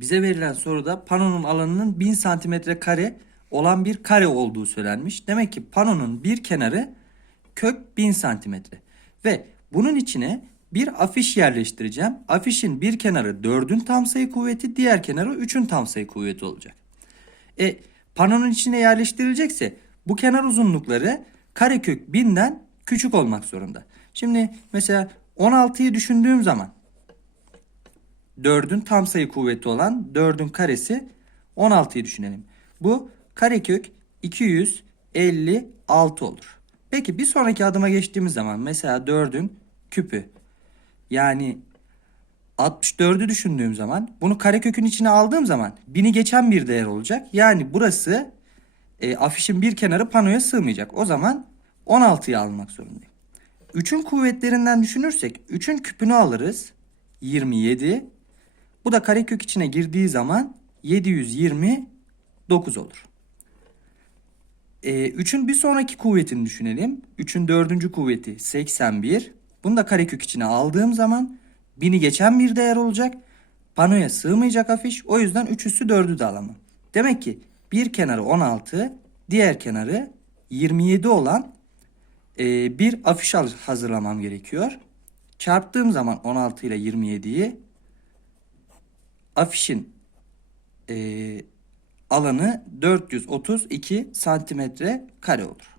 Bize verilen soruda panonun alanının 1000 santimetre kare olan bir kare olduğu söylenmiş. Demek ki panonun bir kenarı kök 1000 santimetre. Ve bunun içine bir afiş yerleştireceğim. Afişin bir kenarı 4'ün tam sayı kuvveti, diğer kenarı 3'ün tam sayı kuvveti olacak. E panonun içine yerleştirilecekse bu kenar uzunlukları karekök 1000'den küçük olmak zorunda. Şimdi mesela 16'yı düşündüğüm zaman 4'ün tam sayı kuvveti olan 4'ün karesi 16'yı düşünelim. Bu karekök 256 olur. Peki bir sonraki adıma geçtiğimiz zaman mesela 4'ün küpü yani 64'ü düşündüğüm zaman bunu karekökün içine aldığım zaman 1000'i geçen bir değer olacak. Yani burası e, afişin bir kenarı panoya sığmayacak. O zaman 16'yı almak zorundayım. 3'ün kuvvetlerinden düşünürsek 3'ün küpünü alırız. 27. Bu da karekök içine girdiği zaman 729 olur. E, 3'ün bir sonraki kuvvetini düşünelim. 3'ün dördüncü kuvveti 81. Bunu da karekök içine aldığım zaman 1000'i geçen bir değer olacak. Panoya sığmayacak afiş. O yüzden 3 üssü 4'ü de alamam. Demek ki bir kenarı 16, diğer kenarı 27 olan e, bir afiş haz- hazırlamam gerekiyor. Çarptığım zaman 16 ile 27'yi afişin e, alanı 432 santimetre kare olur.